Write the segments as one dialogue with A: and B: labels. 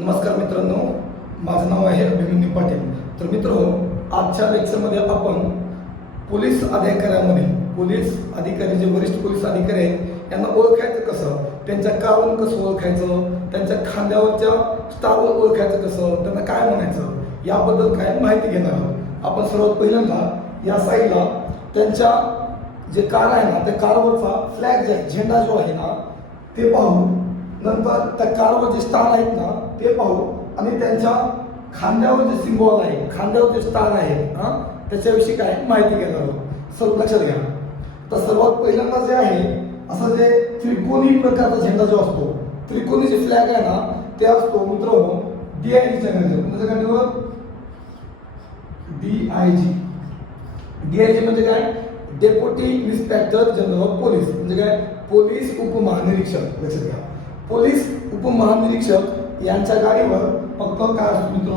A: नमस्कार मित्रांनो माझं नाव आहे अभिमन्यू पाटील. तर मित्र आजच्या लेक्चरमध्ये आपण पोलीस अधिकाऱ्यामध्ये पोलीस अधिकारी जे वरिष्ठ पोलीस अधिकारी आहेत यांना ओळखायचं कसं? त्यांच्या कारण कसं ओळखायचं? त्यांच्या खांद्यावरच्या स्टारवर ओळखायचं कसं? त्यांना काय म्हणायचं? याबद्दल काय माहिती घेणार आहोत? आपण सर्वात पहिल्यांदा या साईडला त्यांच्या जे कार आहे ना त्या कारवरचा फ्लॅग जे आहे झेंडा जो आहे ना ते पाहू. नंतर त्या कारवर जे स्टार आहेत ना ते पाहू. आणि त्यांच्या खांद्यावर जे सिम्बॉल आहे खांद्यावर जे स्टार आहे हा त्याच्याविषयी काय माहिती घेणार आहोत. सर्व लक्षात घ्या. तर सर्वात पहिल्यांदा जे आहे असं जे त्रिकोणी प्रकारचा झेंडा जो असतो त्रिकोणी जे फ्लॅग आहे ना ते असतो मित्र डी आय जीच्या म्हणजे गाडीवर D I G D I G म्हणजे काय? Deputy inspector general of police म्हणजे काय? पोलीस उपमहानिरीक्षक लक्षात घ्या. पोलीस उपमहानिरीक्षक यांच्या गाडीवर फक्त काय असतो मित्र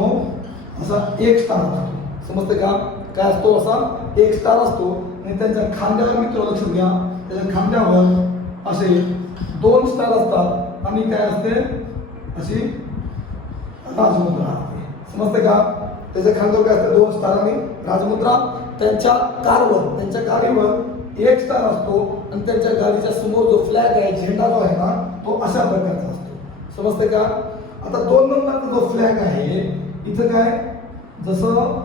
A: असा एक स्टार असतो. समजते का? काय असतो? असा एक स्टार असतो. आणि त्यांच्या खांद्यावर मित्र लक्षात घ्या त्याच्या खांद्यावर असे दोन स्टार असतात. आणि काय असते? अशी राजमुद्रा असते. समजते का? त्याच्या खांद्यावर काय असते? दोन स्टार आणि राजमुद्रा. त्यांच्या कारवर त्यांच्या गाडीवर एक स्टार असतो. आणि त्यांच्या गाडीच्या समोर जो फ्लॅग आहे झेंडा जो आहे ना तो अशा प्रकारचा असतो. समजते का? आता दोन नंबरचा जो फ्लॅग आहे इथं काय? जसं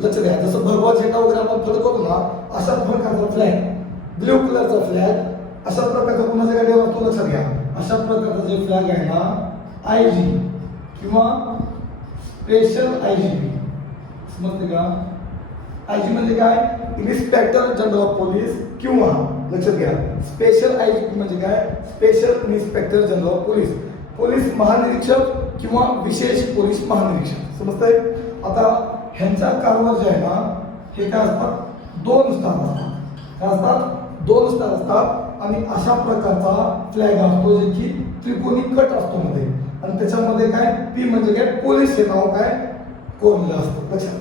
A: लक्ष द्या जसं भगवा झेंडा वगैरे आपण फडकवतो ना अशा प्रकारचा फ्लॅग ब्ल्यू कलरचा फ्लॅग अशा प्रकारचा कुणाच्या गाडीवर असतो लक्षात घ्या अशा प्रकारचा जे फ्लॅग आहे ना आय जी किंवा स्पेशल आय जी पी समजते का? आय जी म्हणजे काय? इन्स्पेक्टर जनरल ऑफ पोलीस किंवा लक्षात घ्या स्पेशल आय जी म्हणजे काय? Special inspector general of police police महानिरीक्षक किंवा विशेष पोलीस महानिरीक्षक. समजतंय? आता ह्यांचा कारभार जे आहे ना हे काय असतात? दोन स्टार असतात. काय असतात? दोन स्टार असतात आणि अशा प्रकारचा फ्लॅग असतो जे की त्रिकोणी कट असतो मध्ये. आणि त्याच्यामध्ये काय? पी म्हणजे काय? पोलीस हे नाव काय? कोरलेलं असतं? लक्षात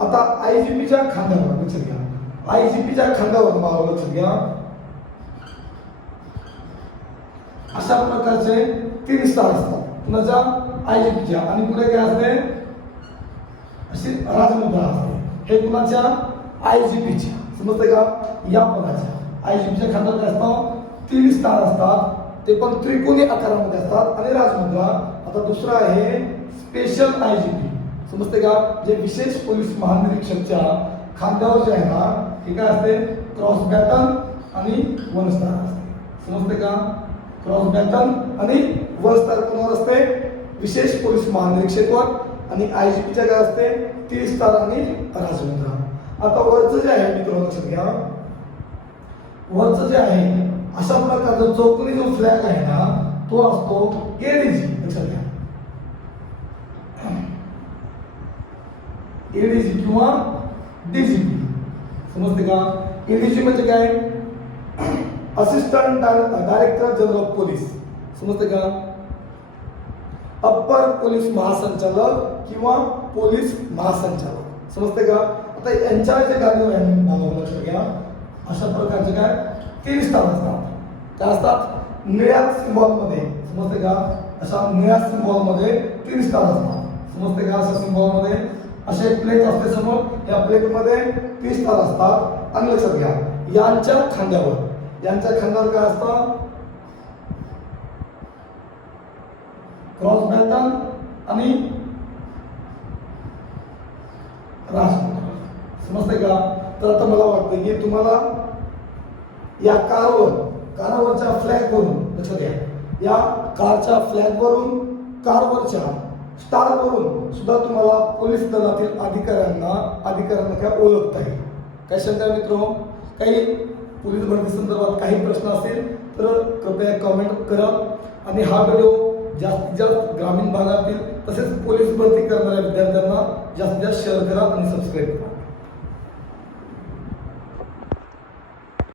A: आता आय जी पीच्या खांद्यावर लक्षात घ्या. आय जी पीच्या खांद्यावर मला लक्षात घ्या. अशा प्रकारचे तीन स्टार असतात. कुणाच्या आय जी पीच्या. आणि पुढे काय असते? अशी राजमुद्रा असते. हे कुणाच्या? आय जी पीच्या. समजते का? या पदाच्या. आय जी पीच्या खांद्यावर काय असतात तीन स्टार असतात. ते पण त्रिकोणी आकारामध्ये असतात. आणि राजमुद्रा आता दुसरा आहे स्पेशल आय जी पी. समजते का? जे विशेष पोलीस महानिरीक्षकच्या खांद्यावर जे आहे ना हे काय असते? क्रॉस बॅटन आणि वन स्टार असते. समजते का? क्रॉस बॅटन आणि वन स्टार कोणावर असते? विशेष पोलीस महानिरीक्षकवर. आणि आय जी पीच्या काय असते? ती स्टार आणि राजमुद्रा आता वरचं जे आहे मित्र लक्षात घ्या. वरचं जे आहे अशा प्रकारचा चौकोनी जो फ्लॅग आहे ना तो असतो एडीजी लक्षात घ्या. एडीजी किंवा डीजीपी समजते का? एडीजी म्हणजे काय? Assistant director general of police. समजते का? अप्पर पोलीस महासंचालक किंवा पोलीस महासंचालक. समजते का? आता यांच्या जे कार्य लक्ष घ्या अशा प्रकारचे काय? तीन स्टार असतात. त्या असतात? निळ्या सिम्बॉलमध्ये समजते का? अशा निळ्या सिम्बॉलमध्ये तीन स्टार असतात. समजते का? अशा सिम्बॉल असे प्लेट असते समोर या प्लेटमध्ये तीस तार असतात. आणि लक्षात घ्या यांच्या खांद्यावर. यांच्या खांद्यावर काय असतं? क्रॉस बॅटन आणि समजते का? तर आता मला वाटतं की तुम्हाला या कारवर कारवरच्या फ्लॅग वरून लक्षात घ्या. या कारच्या फ्लॅग वरून कारवरच्या स्टार करून सुद्धा तुम्हाला पोलीस दलातील अधिकाऱ्यांना अधिकाऱ्यांना काय ओळखता येईल. काय शंका मित्र काही पोलीस भरती संदर्भात काही प्रश्न असतील तर कृपया कमेंट करा. आणि हा व्हिडिओ जास्तीत जास्त ग्रामीण भागातील तसेच पोलीस भरती करणाऱ्या विद्यार्थ्यांना जास्तीत जास्त शेअर करा आणि सबस्क्राईब करा.